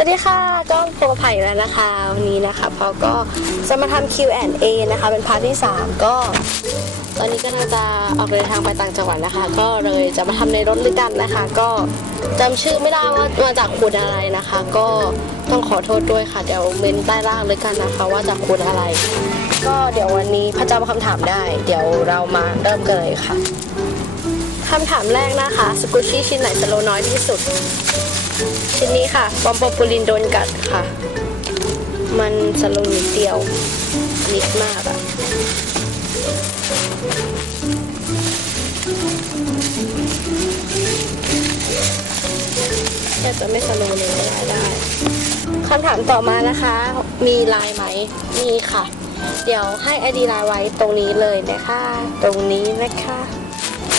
สวัสดีค่ะก็โปรไผ่แล้วนะคะวันนี้นะคะพอก็จะมาทำ Q&A นะคะ เป็นพาร์ทที่ 3 ก็ ตอนนี้ก็น่าจะออกเดินทางไปต่างจังหวัดนะคะ ก็เลยจะมาทำในรถด้วยกันนะคะ ก็จำชื่อไม่ได้ว่ามาจากคุณอะไรนะคะ ก็ต้องขอโทษด้วยค่ะ เดี๋ยวเมนใต้ล่างเลยกันนะคะ ว่าจากคุณอะไร ก็เดี๋ยววันนี้พระเจ้าคำถามได้ เดี๋ยวเรามาเริ่มกันเลยค่ะ คำถามแรกนะคะสกุชี่ชิ้นไหนสโลน้อยที่สุด ชิ้นนี้ค่ะปอมโปปูลินโดนกัดค่ะ มันสโลนิดเดียวนิดมากอะแต่จะไม่สโลว์เลยไม่ได้ได้คำถามต่อมานะคะ มีลน์ไหม มีค่ะ เดี๋ยวให้ไอดีไลน์ไว้ตรงนี้เลยนะคะ ตรงนี้นะคะ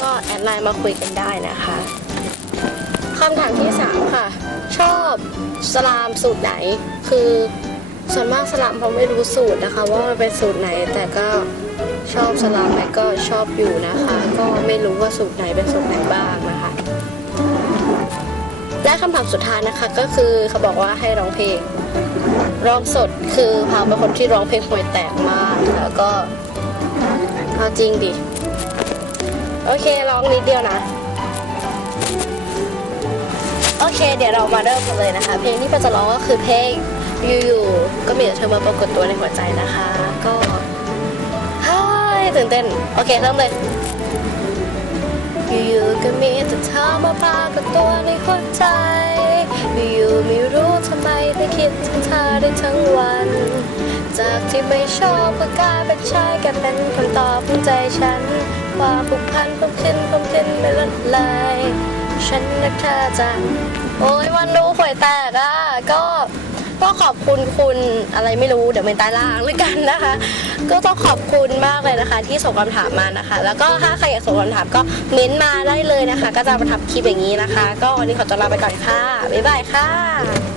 ก็แอดไลน์มาคุยกันได้นะคะคำถามที่ 3 ค่ะ ชอบสลามสูตรไหน คือส่วนมากสลามเขาไม่รู้สูตรนะคะ ว่ามันเป็นสูตรไหนแต่ก็ชอบสลามไหมก็ชอบอยู่นะคะ ก็ไม่รู้ว่าสูตรไหนเป็นสูตรไหนบ้างนะคะและคำถามสุดท้ายนะคะก็คือเขาบอกว่าให้ร้องเพลงร้องสดคือพาวเป็นคนที่ร้องเพลงห่วยแตกมากแล้วก็เอาจริงดิ โอเคร้องนิดเดียวนะ โอเค เดี๋ยวเรามาเริ่มกันเลยนะคะ เพลงที่ปาจะร้องก็คือเพลงอยู่ๆก็มีแต่เธอมาปรากฏตัวในหัวใจนะคะ ก็ฮ้ยตื่นเต้น โอเคเริ่มเลยอยู่ๆก็มีแต่เธอมาปรากฏตัวในหัวใจ อยู่ๆไม่รู้ทำไมได้คิดถึงเธอได้ทั้งวัน จากที่ไม่ชอบก็กลายเป็นใช่กันเป็นคำตอบของใจฉัน คว่าผูกพันเพิ่มขึ้นเพิ่มขึ้นไม่ลดเลยฉันนักเธอจังโอ้ยวันดูหวยแตกอะก็ก็ขอบคุณคุณอะไรไม่รู้เดี๋ยวเป็นใต้ล่างเลยกันนะคะ ก็ต้องขอบคุณมากเลยนะคะ ที่ส่งคำถามมานะคะ แล้วก็ถ้าใครอยากส่งคำถามก็เม้นต์มาได้เลยนะคะ ก็จะมาทำคลิปอย่างนี้นะคะ ก็วันนี้ขอตัวลาไปก่อนค่ะบ๊ายบายค่ะ